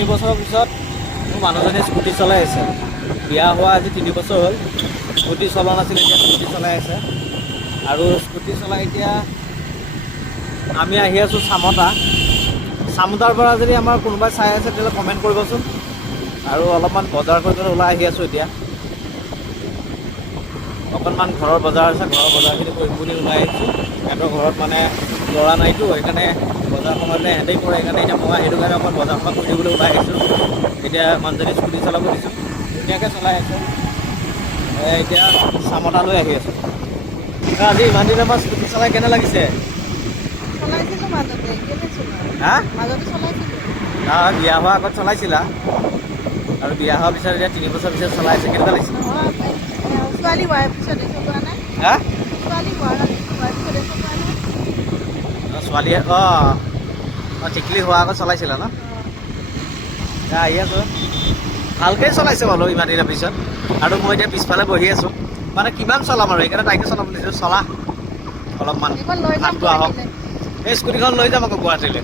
3 বছৰৰ পিছত মোৰ মানুহজনে স্কুটি চলাই আছে। বিয়া হোৱা আজি 3 বছৰ হ'ল। স্কুটি চলোৱা নাছিল, এতিয়া স্কুটি চলাই আছে। আৰু স্কুটি চলাই এতিয়া আমি আহি আছোঁ চামতা। চামতাৰ পৰা যদি আমাৰ কোনোবাই চাই আছে তেতিয়াহ'লে কমেণ্ট কৰিবচোন। আৰু অলপমান বজাৰ কৰিবলৈ ওলাই আহি আছোঁ এতিয়া। অকণমান ঘৰৰ বজাৰ আছে, ঘৰৰ বজাৰখিনি কৰিম বুলি ওলাই আহিছোঁ। সিহঁতৰ ঘৰত মানে ল'ৰা নাইতো, সেইকাৰণে বজাৰ সময়তে সিহঁতেই কৰে, সেইকাৰণে এতিয়া মই সেইটো কাৰণে অকণ বজাৰ সময় কৰি দিবলৈ ওলাই আহিছোঁ। এতিয়া মানুহজনী স্কুটি চলাব দিছোঁ, ধুনীয়াকৈ চলাই আছে। এতিয়া চামতালৈ আহি আছোঁ। আজি ইমান দিনৰ পৰা স্কুটি চলাই কেনে লাগিছে? চলাইছিলোঁ মাজতে, কেলে চলোৱা? হা? মাজতে চলাইছিলোঁ। বিয়া হোৱাৰ আগত চলাইছিলা আৰু বিয়া হোৱাৰ পিছত এতিয়া 3 বছৰ পিছত চলাই আছে, কেনেকুৱা লাগিছে? নহয়, ছোৱালী হোৱাৰ পিছতে চলোৱা নাই। হা? ছোৱালী হোৱাৰ পিছতে চলোৱা নাই। ছোৱালীয়ে টিকলি হোৱাৰ আগত চলাইছিলা ন? এতিয়া আহি আছোঁ। ভালকেই চলাইছে বাৰু ইমান দিনৰ পিছত। আৰু মই এতিয়া পিছফালে বহি আছোঁ। মানে কিমান চলাম আৰু সেইকাৰণে তাইকে চলাব দিছোঁ, চলা অলপমান এইখন লৈ যাম ভাতটো আহক। গুৱাহাটীলৈ। এই স্কুটিখন লৈ যাম আকৌ গুৱাহাটীলৈ।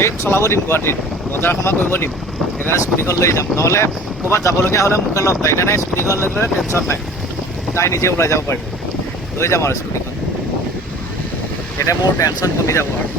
এই চলাব দিম গুৱাহাটীত, বজাৰ সমাৰ কৰিব দিম। সেইকাৰণে স্কুটিখন লৈ যাম, নহ'লে ক'ৰবাত যাবলগীয়া হ'লে মোকে লগ পায়। সেইকাৰণে স্কুটিখন লৈ গ'লে টেনশ্যন নাই, তাই নিজে ওলাই যাব পাৰিব। লৈ যাম আৰু স্কুটিখন, তেতিয়া মোৰ টেনশ্যন কমি যাব আৰু।